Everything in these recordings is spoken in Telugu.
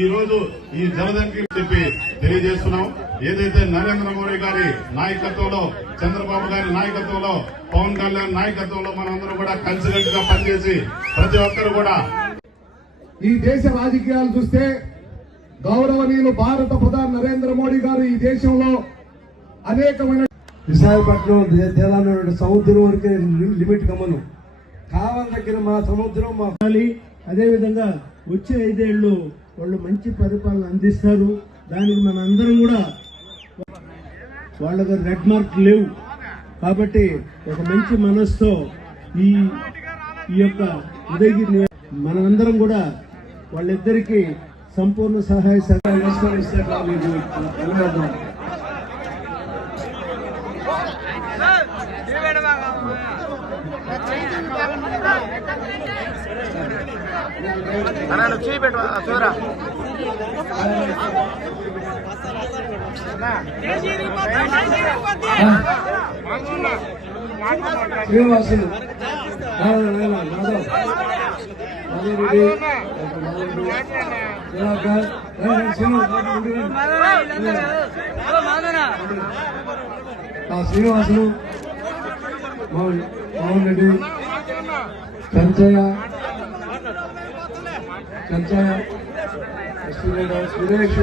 ఈ రోజు ఈ జనదంకి చెప్పి తెలియజేస్తున్నాం. ఏదైతే నరేంద్ర మోడీ గారి నాయకత్వంలో, చంద్రబాబు గారి నాయకత్వంలో, పవన్ కళ్యాణ్ నాయకత్వంలో మనందరూ కూడా కలిసికట్టుగా పనిచేసి ప్రతి ఒక్కరు కూడా ఈ దేశ రాజకీయాలు చూస్తే గౌరవనీయులు భారత ప్రధాని నరేంద్ర మోడీ గారు ఈ దేశంలో అనేకమైన విశాఖపట్నం తీరాన్ని సముద్రం వరకే లిమిట్ గమనం కావాలి దగ్గర మా సముద్రం మా అదేవిధంగా వచ్చే 5 ఏళ్ళు వాళ్ళు మంచి పరిపాలన అందిస్తారు. దానికి మన అందరం కూడా వాళ్ళకి రెడ్ మార్క్ లేవు కాబట్టి ఒక మంచి మనసుతో ఈ యొక్క ఉదయగిరి మనందరం కూడా వాళ్ళిద్దరికీ సంపూర్ణ సహాయ సహకారం శ్రీనివాసులు శ్రీనివాసులు మోహన్ రెడ్డి కంచయ్య సురేష్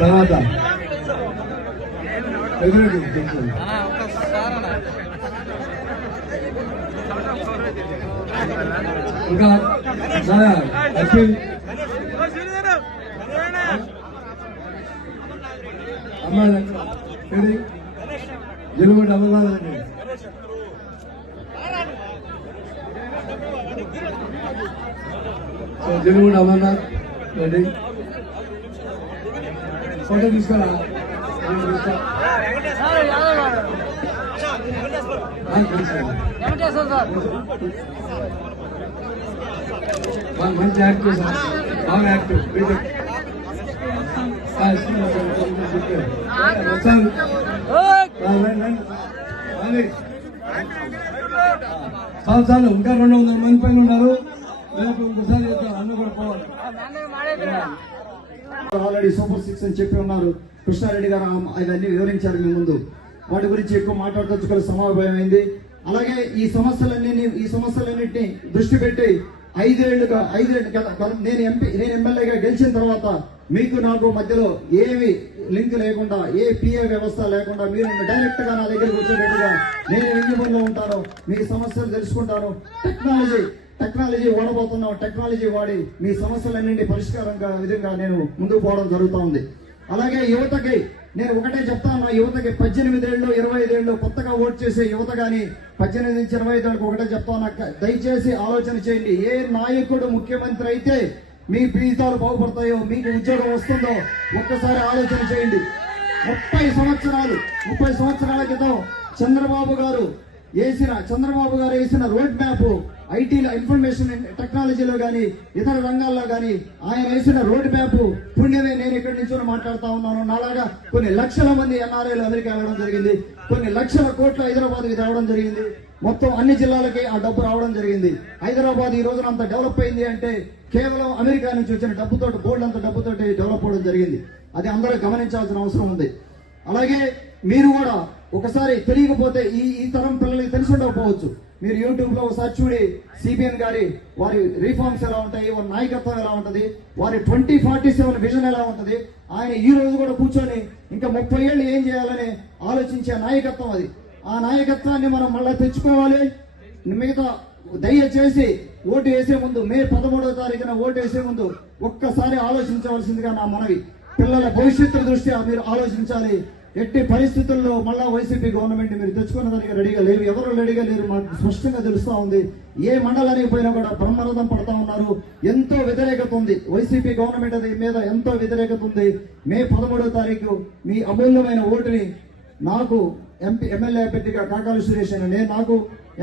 తర్వాత ఇంకా అఖిల్ అమ్మాయి జలుబడి అమర్నాథ్ జలుబడి అమర్నాథ్ రెడ్డి ఫోటో తీసుకోరా మంచి యాక్టివ్ సార్ బాగా యాక్టివ్ చాలు ఇంకా 200 మంది పైన ఉన్నారు. ఇంకోసారి అన్న కూడా పోవాలి. ఆల్రెడీ సూపర్ 6 అని చెప్పి ఉన్నారు. కృష్ణారెడ్డి గారు అవన్నీ వివరించారు మీ ముందు. వాటి గురించి ఎక్కువ మాట్లాడదలుచుకునే సమావేశమైంది. అలాగే ఈ సమస్యలన్నింటినీ దృష్టి పెట్టి 5 ఏళ్లుగా నేను ఎమ్మెల్యేగా గెలిచిన తర్వాత మీకు నాకు మధ్యలో ఏమి లింక్ లేకుండా, ఏ పిఏ వ్యవస్థ లేకుండా మీరు డైరెక్ట్ గా నా దగ్గరికి వచ్చేటట్టుగా నేను వింజమూరులో ఉంటాను. మీ సమస్యలు తెలుసుకుంటాను. టెక్నాలజీ వాడబోతున్నాం. టెక్నాలజీ వాడి మీ సమస్యలన్నింటి పరిష్కారంగా విధంగా నేను ముందుకు పోవడం జరుగుతూ ఉంది. అలాగే యువతకి నేను ఒకటే చెప్తాను. నా యువతకి 18 ఏళ్ళు 25 ఏళ్ళు కొత్తగా ఓటు చేసే యువత కానీ 18 నుంచి 25 ఏళ్ళకి ఒకటే చెప్తాను. దయచేసి ఆలోచన చేయండి. ఏ నాయకుడు ముఖ్యమంత్రి అయితే మీ జీవితాలు బాగుపడతాయో, మీకు ఉద్యోగం వస్తుందో ఒక్కసారి ఆలోచన చేయండి. 30 సంవత్సరాల క్రితం చంద్రబాబు గారు వేసిన రోడ్ మ్యాప్ ఐటీలో, ఇన్ఫర్మేషన్ టెక్నాలజీలో కానీ ఇతర రంగాల్లో కానీ ఆయన వేసిన రోడ్ మ్యాప్ పుణ్యమే నేను ఇక్కడి నుంచి మాట్లాడుతూ ఉన్నాను. నాలాగా కొన్ని లక్షల మంది ఎన్ఆర్ఐలు అమెరికా వెళ్ళడం జరిగింది. కొన్ని లక్షల కోట్ల హైదరాబాద్కి రావడం జరిగింది. మొత్తం అన్ని జిల్లాలకి ఆ డబ్బు రావడం జరిగింది. హైదరాబాద్ ఈ రోజున అంత డెవలప్ అయింది అంటే కేవలం అమెరికా నుంచి వచ్చిన డబ్బుతోటి, బోర్డు అంత డబ్బుతోటి డెవలప్ అవడం జరిగింది. అది అందరూ గమనించాల్సిన అవసరం ఉంది. అలాగే మీరు కూడా ఒకసారి తెలియకపోతే ఈ తరం పిల్లలకి తెలిసి ఉండకపోవచ్చు. మీరు యూట్యూబ్ లో ఒకసారి చూడి సిబిఎన్ గారి వారి రిఫార్మ్స్ ఎలా ఉంటాయి, వారి నాయకత్వం ఎలా ఉంటుంది, వారి 2047 విజన్ ఎలా ఉంటుంది. ఆయన ఈ రోజు కూడా కూర్చొని ఇంకా 30 ఏళ్ళు ఏం చేయాలని ఆలోచించే నాయకత్వం అది. ఆ నాయకత్వాన్ని మనం మళ్ళా తెచ్చుకోవాలి. మిగతా దయచేసి ఓటు వేసే ముందు మే 13వ తారీఖున ఓటు వేసే ముందు ఒక్కసారి ఆలోచించవలసిందిగా నా మనవి. పిల్లల భవిష్యత్తు దృష్ట్యా మీరు ఆలోచించాలి. ఎట్టి పరిస్థితుల్లో మళ్ళా వైసీపీ గవర్నమెంట్ మీరు తెచ్చుకున్న దానికి రెడీగా లేరు, ఎవరు రెడీగా లేరు. మాకు స్పష్టంగా తెలుస్తా ఉంది. ఏ మండలానికి పోయినా కూడా బ్రహ్మరథం పడతా ఉన్నారు. ఎంతో వ్యతిరేకత ఉంది వైసీపీ గవర్నమెంట్ మీద, ఎంతో వ్యతిరేకత ఉంది. మే 13వ తారీఖు మీ అమూల్యమైన ఓటుని నాకు ఎమ్మెల్యే అభ్యర్థిగా కాకాలు సురేష్ అని, నేను నాకు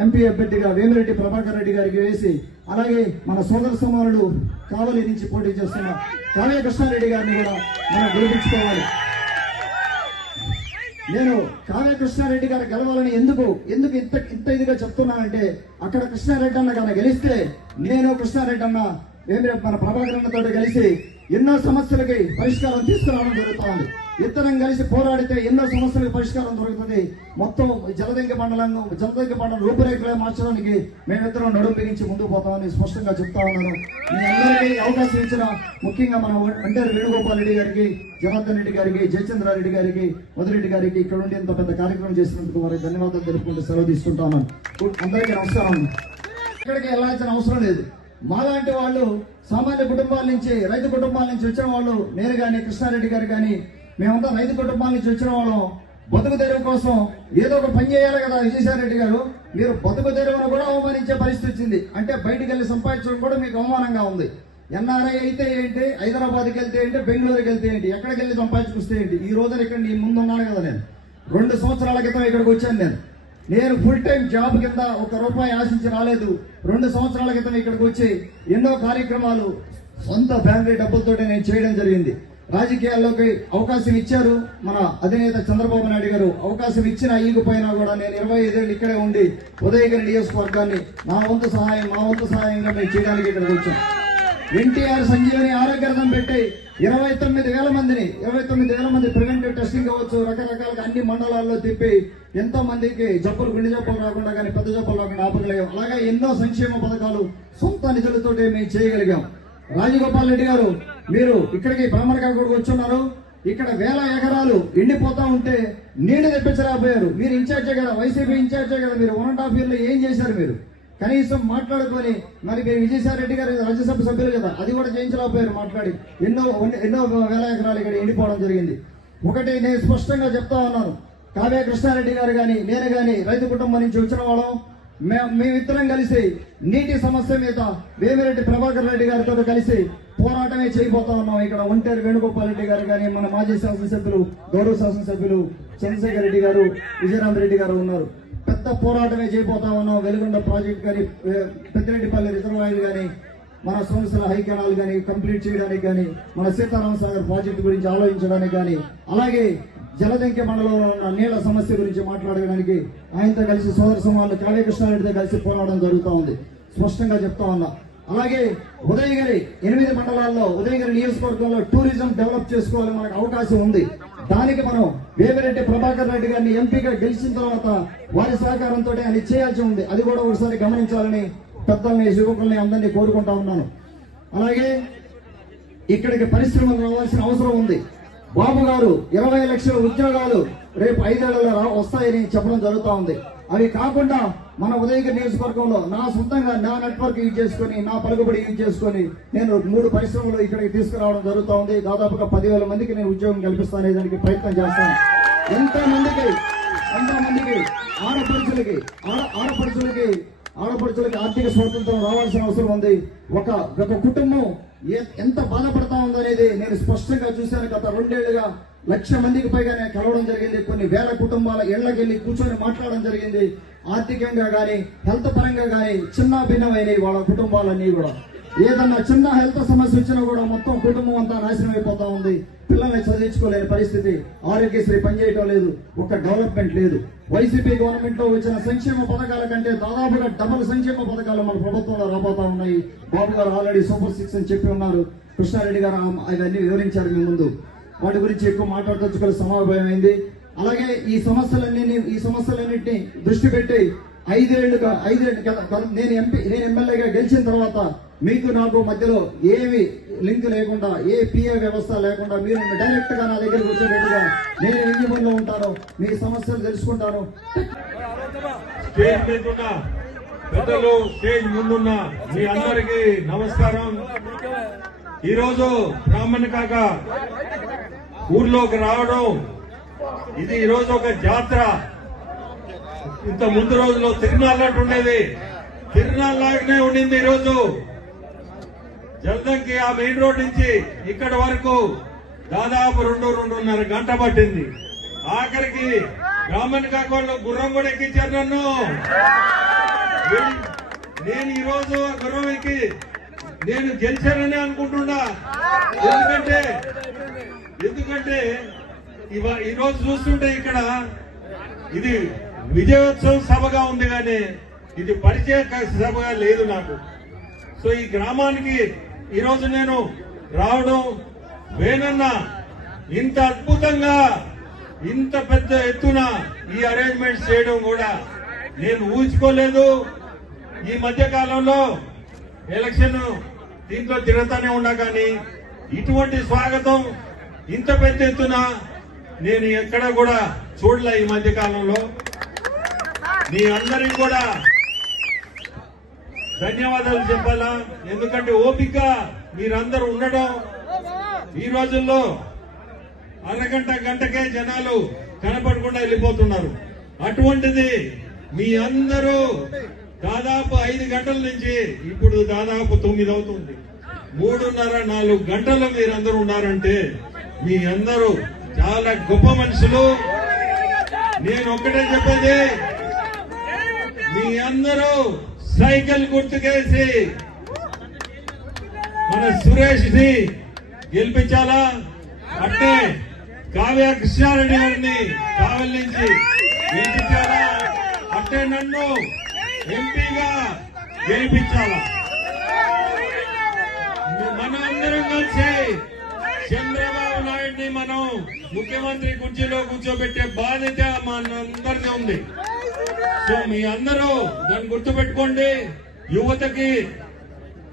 ఎంపీ అభ్యర్థిగా వేమిరెడ్డి ప్రభాకర్ రెడ్డి గారికి వేసి, అలాగే మన సోదర సమానుడు కావలి నుంచి పోటీ చేస్తున్న కావ్య కృష్ణారెడ్డి గారిని కూడా మనం గెలిపించుకోవాలి. నేను కావ్య కృష్ణారెడ్డి గారు గెలవాలని ఎందుకు ఇంత ఇదిగా చెప్తున్నానంటే, అక్కడ కృష్ణారెడ్డి అన్న కానీ గెలిస్తే నేను కృష్ణారెడ్డి అన్న మన ప్రభాకర్ అన్నతో కలిసి ఎన్నో సమస్యలకి పరిష్కారం తీసుకురావడం జరుగుతుంది. ఇద్దరం కలిసి పోరాడితే ఎన్నో సమస్యలకు పరిష్కారం దొరుకుతుంది. మొత్తం జలదంకి మండలం రూపురేఖలే మార్చడానికి మేమిద్దరం నడుం బిగించి ముందుకు పోతామని స్పష్టంగా చెప్తా ఉన్నాను. మీ అందరికీ అవకాశం ఇచ్చిన ముఖ్యంగా మన వెంటనే వేణుగోపాల్ రెడ్డి గారికి, జనార్దన్ రెడ్డి గారికి, జయచంద్రారెడ్డి గారికి, మధురెడ్డి గారికి ఇక్కడ ఉండి ఇంత పెద్ద కార్యక్రమం చేసినందుకు వారికి ధన్యవాదాలు తెలుపుకుంటూ సెలవు తీసుకుంటాను. అందరికీ నమస్కారం. ఇక్కడికి వెళ్ళాల్సిన అవసరం లేదు. మాలాంటి వాళ్ళు సామాన్య కుటుంబాల నుంచి, రైతు కుటుంబాల నుంచి వచ్చిన వాళ్ళు, నేను కానీ కృష్ణారెడ్డి గారు కానీ మేమంతా రైతు కుటుంబాల నుంచి వచ్చిన వాళ్ళం. బతుకు తెరువు కోసం ఏదో ఒక పని చేయాలి కదా. విజయసాయి రెడ్డి గారు, మీరు బతుకు తెరువును కూడా అవమానించే పరిస్థితి వచ్చింది. అంటే బయటికి వెళ్ళి సంపాదించడం కూడా మీకు అవమానంగా ఉంది. ఎన్ఆర్ఐ అయితే ఏంటి, హైదరాబాద్కి వెళ్తే ఏంటి, బెంగళూరుకి వెళ్తే ఏంటి, ఎక్కడికి వెళ్ళి సంపాదించుకొస్తే ఏంటి. ఈ రోజున ఇక్కడ నీ ముందు ఉన్నాను కదా. నేను 2 సంవత్సరాల క్రితం ఇక్కడికి వచ్చాను. నేను ఫుల్ టైం జాబ్ కింద ₹1 ఆశించి రాలేదు. 2 సంవత్సరాల క్రితం ఇక్కడికి వచ్చి ఎన్నో కార్యక్రమాలు సొంత ఫ్యామిలీ డబ్బులతో నేను చేయడం జరిగింది. రాజకీయాల్లోకి అవకాశం ఇచ్చారు మన అధినేత చంద్రబాబు నాయుడు గారు. అవకాశం ఇచ్చినా ఈగిపోయినా కూడా నేను 25 ఏళ్ళు ఇక్కడే ఉండి ఉదయగిరి నియోజకవర్గాన్ని మా వంతు సహాయంగా మేము చేయడానికి ఇక్కడికి వచ్చాం. ఎన్టీఆర్ సంజీవని ఆరోగ్య రథం పెట్టి 29,000 మంది ప్రివెంటివ్ టెస్టింగ్ కావచ్చు, రకరకాలుగా అన్ని మండలాల్లో తిప్పి ఎంతో మందికి గుండె జబ్బులు రాకుండా కానీ పెద్ద జబ్బులు రాకుండా ఆపగలిగాం. అలాగే ఎన్నో సంక్షేమ పథకాలు సొంత నిధులతోటి మేము చేయగలిగాం. రాజగోపాల్ రెడ్డి గారు, మీరు ఇక్కడికి బ్రాహ్మణగా కూడా వచ్చున్నారు. ఇక్కడ 1000 ఎకరాలు ఎండిపోతా ఉంటే నీళ్లు తెప్పించలేకపోయారు. మీరు ఇన్ఛార్జే కదా, వైసీపీ ఇన్ఛార్జే కదా. మీరు 1.5 years ఏం చేశారు? మీరు కనీసం మాట్లాడుకొని, మరి మీరు విజయసాయి రెడ్డి గారు రాజ్యసభ సభ్యులు కదా, అది కూడా చేయించలేకపోయారు. మాట్లాడి ఎన్నో 1000 ఎకరాలు ఇక్కడ ఎండిపోవడం జరిగింది. ఒకటి నేను స్పష్టంగా చెప్తా ఉన్నాను, కావ్య కృష్ణారెడ్డి గారు కానీ నేను కానీ రైతు కుటుంబం నుంచి వచ్చిన వాళ్ళం. మేమిద్దరం కలిసి నీటి సమస్య మీద వేమిరెడ్డి ప్రభాకర్ రెడ్డి గారితో కలిసి పోరాటమే చేయబోతా ఉన్నాం. ఇక్కడ ఒంటేరు వేణుగోపాల్ రెడ్డి గారు కానీ, మన మాజీ శాసనసభ్యులు, గౌరవ శాసనసభ్యులు చంద్రశేఖర్ రెడ్డి గారు, విజయరామరెడ్డి గారు ఉన్నారు. పెద్ద పోరాటమే చేయబోతా ఉన్నాం. వెలుగొండ ప్రాజెక్ట్ కానీ, పెద్దిరెడ్డిపల్లి రిజర్వాయర్ కానీ, మన సోమశిల హై కెనాల్ కానీ కంప్లీట్ చేయడానికి కానీ, మన సీతారామ సాగర్ ప్రాజెక్టు గురించి ఆలోచించడానికి కానీ, అలాగే జలదంకి మండలంలో ఉన్న నీళ్ల సమస్య గురించి మాట్లాడడానికి ఆయనతో కలిసి సోదర సమానులు కావ్య కృష్ణారెడ్డితో కలిసి పోరాటం జరుగుతూ ఉంది. స్పష్టంగా చెప్తా ఉన్నా. అలాగే ఉదయగిరి 8 మండలాల్లో ఉదయగిరి నియోజకవర్గంలో టూరిజం డెవలప్ చేసుకోవాలి, మనకు అవకాశం ఉంది. దానికి మనం వేమిరెడ్డి ప్రభాకర్ రెడ్డి గారిని ఎంపీగా గెలిచిన తర్వాత వారి సహకారంతో ఆయన చేయాల్సి ఉంది. అది కూడా ఒకసారి గమనించాలని పెద్దల్ని, యువకుల్ని అందరినీ కోరుకుంటా ఉన్నాను. అలాగే ఇక్కడికి పరిశ్రమలు రావాల్సిన అవసరం ఉంది. బాబు గారు 20 లక్షల ఉద్యోగాలు రేపు 5 ఏళ్లలో వస్తాయని చెప్పడం జరుగుతూ ఉంది. అవి కాకుండా మన ఉదయగిరి నియోజకవర్గంలో నా సొంతంగా నా నెట్వర్క్ యూజ్ చేసుకుని, నా పలుకుబడి యూజ్ చేసుకుని నేను 3 పరిశ్రమలు ఇక్కడికి తీసుకురావడం జరుగుతూ ఉంది. దాదాపుగా 10,000 మందికి నేను ఉద్యోగం కల్పిస్తానే దానికి ప్రయత్నం చేస్తాను. ఎంతో మందికి ఆడపడుచులకి ఆర్థిక స్వాతంత్రం రావాల్సిన అవసరం ఉంది. ఒక కుటుంబం ఎంత బాధపడతా ఉందనేది నేను స్పష్టంగా చూశాను. గత 2 ఏళ్లుగా 1,00,000 మందికి పైగా నేను కలవడం జరిగింది. కొన్ని వేల కుటుంబాల ఇళ్లకి వెళ్ళి కూర్చొని మాట్లాడడం జరిగింది. ఆర్థికంగా కానీ, హెల్త్ పరంగా కానీ చిన్న భిన్నమైనవి వాళ్ళ కుటుంబాలన్నీ కూడా. ఏదన్నా చిన్న హెల్త్ సమస్య వచ్చినా కూడా మొత్తం కుటుంబం అంతా నాశనం అయిపోతా ఉంది. పిల్లల్ని చదివించుకోలేని పరిస్థితి, ఆరోగ్యశ్రీ పనిచేయటం లేదు, ఒక డెవలప్మెంట్ లేదు. వైసీపీ గవర్నమెంట్ లో వచ్చిన సంక్షేమ పథకాల కంటే దాదాపుగా డబుల్ సంక్షేమ పథకాలు మన ప్రభుత్వంలో రాబోతా ఉన్నాయి. బాబు గారు ఆల్రెడీ సూపర్ 6 అని చెప్పి ఉన్నారు. కృష్ణారెడ్డి గారు అవన్నీ వివరించారు మీ ముందు. వాటి గురించి ఎక్కువ మాట్లాడదలుచుకోవాలి సమయమైంది. అలాగే ఈ సమస్యలన్నింటినీ దృష్టి పెట్టి ఐదేళ్లుగా నేను ఎమ్మెల్యేగా గెలిచిన తర్వాత మీకు నాకు మధ్యలో ఏమి లింక్ లేకుండా, ఏ పిఏ వ్యవస్థ లేకుండా మీరు డైరెక్ట్ గా నా దగ్గరికి వచ్చేటట్టుగా నేను విజయపూర్లో ఉంటాను, మీ సమస్యలు తెలుసుకుంటాను. స్టేజ్ మీద ఉన్న పెద్దలు, స్టేజ్ ముందున్న మీ అందరికీ నమస్కారం. ఈరోజు బ్రాహ్మణ కాక ఊర్లోకి రావడం, ఇది ఈరోజు ఒక జాతర. ఇంత ముందు రోజులో తిరునాళ్ళట్టు ఉండేది, తిరునాళ్ళలాగానే ఉండింది. ఈరోజు జల్దంకి ఆ మెయిన్ రోడ్ నుంచి ఇక్కడ వరకు దాదాపు 2-2.5 గంట పట్టింది. ఆఖరికి బ్రాహ్మణ కాకుండా గుర్రం కూడా ఎక్కించారు నన్ను. నేను ఈరోజు గుర్రం ఎక్కి నేను గెలిచానని అనుకుంటున్నా. ఎందుకంటే ఈరోజు చూస్తుంటే ఇక్కడ ఇది విజయోత్సవం సభగా ఉంది, కానీ ఇది పరిచయ సభగా లేదు నాకు. సో ఈ గ్రామానికి ఈరోజు నేను రావడం, వేనన్న ఇంత అద్భుతంగా ఇంత పెద్ద ఎత్తున ఈ అరేంజ్మెంట్స్ చేయడం కూడా నేను ఊహించుకోలేదు. ఈ మధ్య కాలంలో ఎలక్షన్ దీంట్లో తిరుగుతానే ఉన్నా, కానీ ఇటువంటి స్వాగతం ఇంత పెద్ద ఎత్తున నేను ఎక్కడ కూడా చూడలే ఈ మధ్య కాలంలో. మీ అందరికి కూడా ధన్యవాదాలు చెప్పాలా, ఎందుకంటే ఓపిక మీరందరూ ఉండడం. ఈ రోజుల్లో అరగంట గంటకే జనాలు కనపడకుండా వెళ్ళిపోతున్నారు. అటువంటిది మీ అందరూ దాదాపు 5 గంటల నుంచి ఇప్పుడు దాదాపు 9 అవుతుంది, 3.5-4 గంటలు మీరందరూ ఉన్నారంటే మీ అందరూ చాలా గొప్ప మనుషులు. నేను ఒక్కటే చెప్పేది, మీ అందరూ సైకిల్ గుర్తుకేసి మన సురేష్ ని గెలిపించాలా. అంటే కావ్య కృష్ణారెడ్డి గారిని కావలి నుంచి గెలిపించాలా. అంటే నన్ను ఎంపీగా గెలిపించాలా. మనం అందరం కలిసి చంద్రబాబు నాయుడిని మనం ముఖ్యమంత్రి కుర్చీలో కూర్చోబెట్టే బాధ్యత మనందరిది ఉంది. సో మీ అందరూ దాన్ని గుర్తుపెట్టుకోండి. యువతకి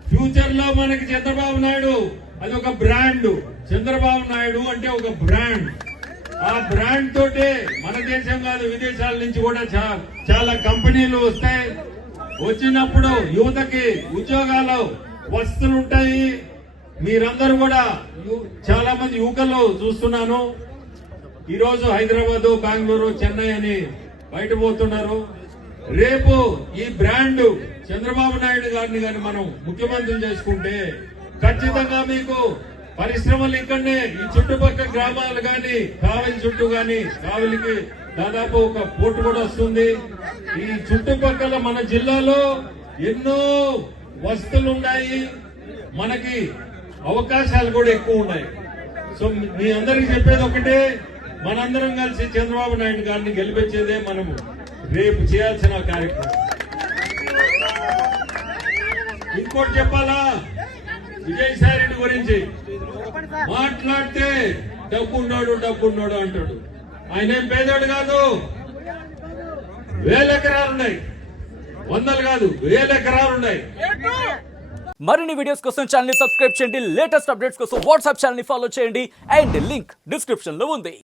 ఫ్యూచర్ లో మనకి చంద్రబాబు నాయుడు అది ఒక బ్రాండ్. చంద్రబాబు నాయుడు అంటే ఒక బ్రాండ్. ఆ బ్రాండ్ తోటి మన దేశం కాదు, విదేశాల నుంచి కూడా చాలా కంపెనీలు వస్తాయి. వచ్చినప్పుడు యువతకి ఉద్యోగాలు వస్తువులు ఉంటాయి. మీరందరూ కూడా చాలా మంది యువకులు చూస్తున్నాను, ఈరోజు హైదరాబాద్, బెంగళూరు, చెన్నై అని బయట పోతున్నారు. రేపు ఈ బ్రాండ్ చంద్రబాబు నాయుడు గారిని గాని మనం ముఖ్యమంత్రి చేసుకుంటే ఖచ్చితంగా మీకు పరిశ్రమలు ఇక్కడనే ఈ చుట్టుపక్కల గ్రామాలు గాని, కావలి చుట్టూ గాని, కావలికి దాదాపు ఒక పోర్టు కూడా వస్తుంది. ఈ చుట్టుపక్కల మన జిల్లాలో ఎన్నో వస్తువులు ఉన్నాయి, మనకి అవకాశాలు కూడా ఎక్కువ ఉన్నాయి. సో మీ అందరికి చెప్పేది ఒకటే, మనందరం కలిసి చంద్రబాబు నాయుడు గారిని గెలిపించేదే మనము రేపు చేయాల్సిన కార్యక్రమం. ఇంకోటి చెప్పాలా, విజయసాయి రెడ్డి గురించి మాట్లాడితే డబ్బున్నాడు అంటాడు. ఆయన ఏం పేదోడు కాదు, 1000 ఎకరాలు ఉన్నాయి, 100 కాదు 1000 ఎకరాలు ఉన్నాయి. మరిన్ని వీడియోస్ కోసం ఛానల్ ని సబ్స్క్రైబ్ చేయండి, లేటెస్ట్ అప్డేట్స్ కోసం వాట్సాప్ ఛానల్ ని ఫాలో చేయండి, అండ్ లింక్ డిస్క్రిప్షన్ లో ఉంది.